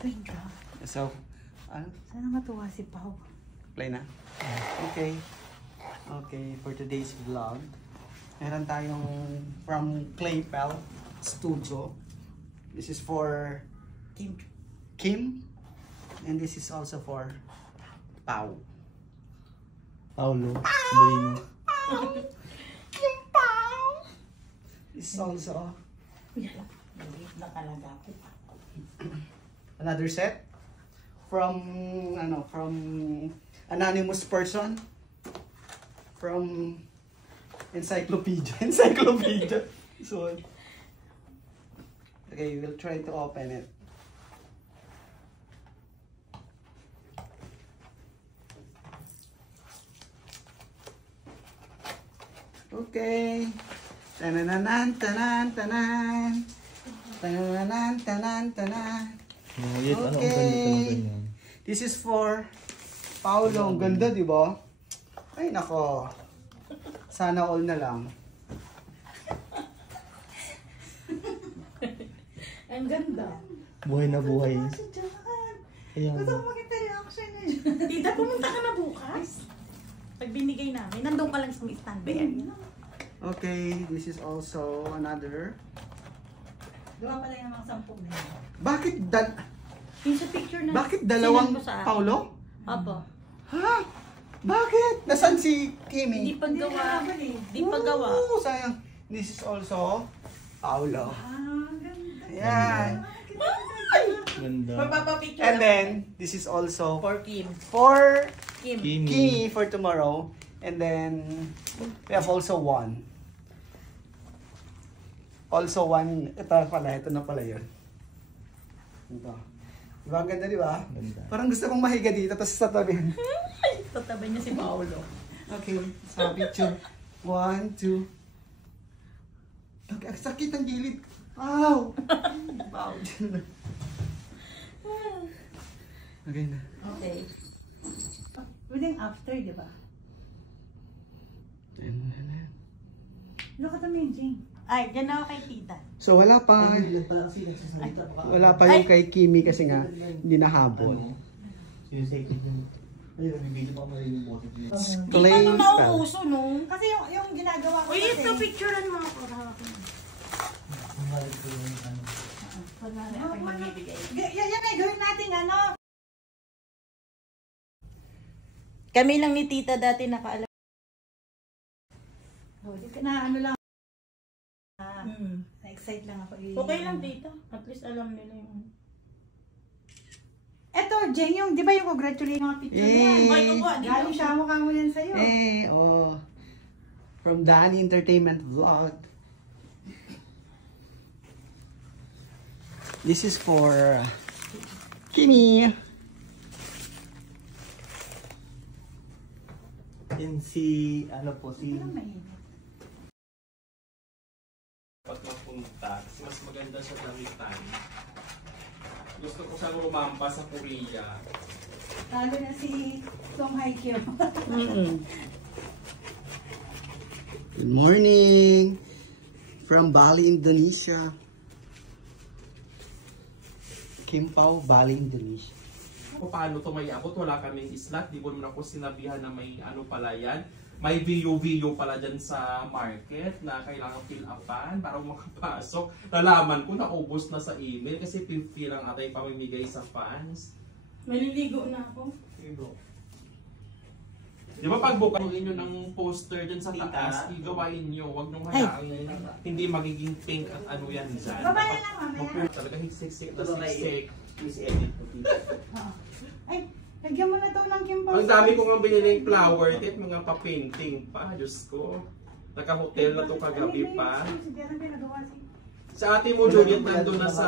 Ganda. So, ano? Sana matuwa si Pao. Play na? Okay. Okay, for today's vlog, meron tayong from Claypel Studio. This is for Kim. And this is also for Pao. Paulo. Brino. Kim Pao! This is also Na talaga ako. another set from anonymous person from encyclopedia. So okay, we'll try to open it. Okay. Tananan tanan tanan. Tananan tanan tanan. Ngunit ano ang ganda Okay. ganyan? This is for Paolo. Ang ganda, di ba? Ay, nako. Sana all na lang. Ang ganda. Buhay na buhay. Ayan. Gusto ko makita reaction niya. Tita, pumunta ka na bukas? Pag binigay namin, nandun ka lang sa may standby. Okay, this is also another. Gawa pala yung mga 10 na yun. Bakit Yung sa picture na. bakit dalawang sinend mo sa akin. Paolo? Opo. Ha? Bakit? Nasaan si Kimi? Hindi pa gawa. Hindi pa gawa. Oo, sayang. This is also Paolo. Ganda. Ayan. Ganda. Magpapapicture And ako. then, this is also For Kim. for Kim. Kimi for tomorrow. And then, we have also one. Also one, ito na pala yun. Ito. Diba ang ganda, di ba? Ganda. Parang gusto kong mahiga dito, tapos tatabihin. Tatabi niya si Paolo. Okay, sa picture. 1, 2. Ang sakit ang gilid. Ow! Ow! Okay na. Okay. Within after, di ba? Look at the amazing. Ay, dyan ako kay tita. So wala pa yung kay Kimi kasi nga hindi nahabol. Sinisecond yung... Ayun, may video pa marin yung boses niya. Di pa ito nauuso, no? Kasi yung ginagawa ko Uy, kasi... ito picturean mo ako. Hawak mo. Mahalit ko yung ano. Kunwari ako yung magbibigay. Yan ay gawin natin ano. Kami lang ni tita dati nakaalam. Oh, na ano lang. Hmm. Na-excite lang ako. Okay lang tita. At least alam nila yung... Eto, Jeng, yung, di ba yung congratulating mga picture Eh. yan? Ay, ito ba? Galing siya mukha mo yan sa'yo. From Danny Entertainment Vlog. This is for Kimi. Yan si... Ano po, si... Pag mapunta, kasi mas maganda sa damitan. Gusto ko siyang rumampa sa Korea. Lalo na si Song Hye Kyo. Good morning from Bali, Indonesia. Kim Pao, Bali, Indonesia. Paano to may abot? Wala kaming slot. Di mo naman ako sinabihan na may ano pala yan. May video pala dyan sa market na kailangan fill upan para makapasok. Nalaman ko na ubos na sa email kasi 50 lang atay pamimigay sa fans. Maliligo na ako. Di ba pag bukain nyo ng poster dyan sa taas, igawain nyo. Huwag nung hayaang hindi magiging pink at ano yan dyan. Babae lang mamaya. Talaga hiksik-sik na siksik. Ay, lagyan mo na to ng Kim Pao. Ang dami ko nga biniling flower at mga pa-painting pa. Diyos ko. Naka-hotel na to kagabi pa. Sa ate mo, Juliet, nandun na sa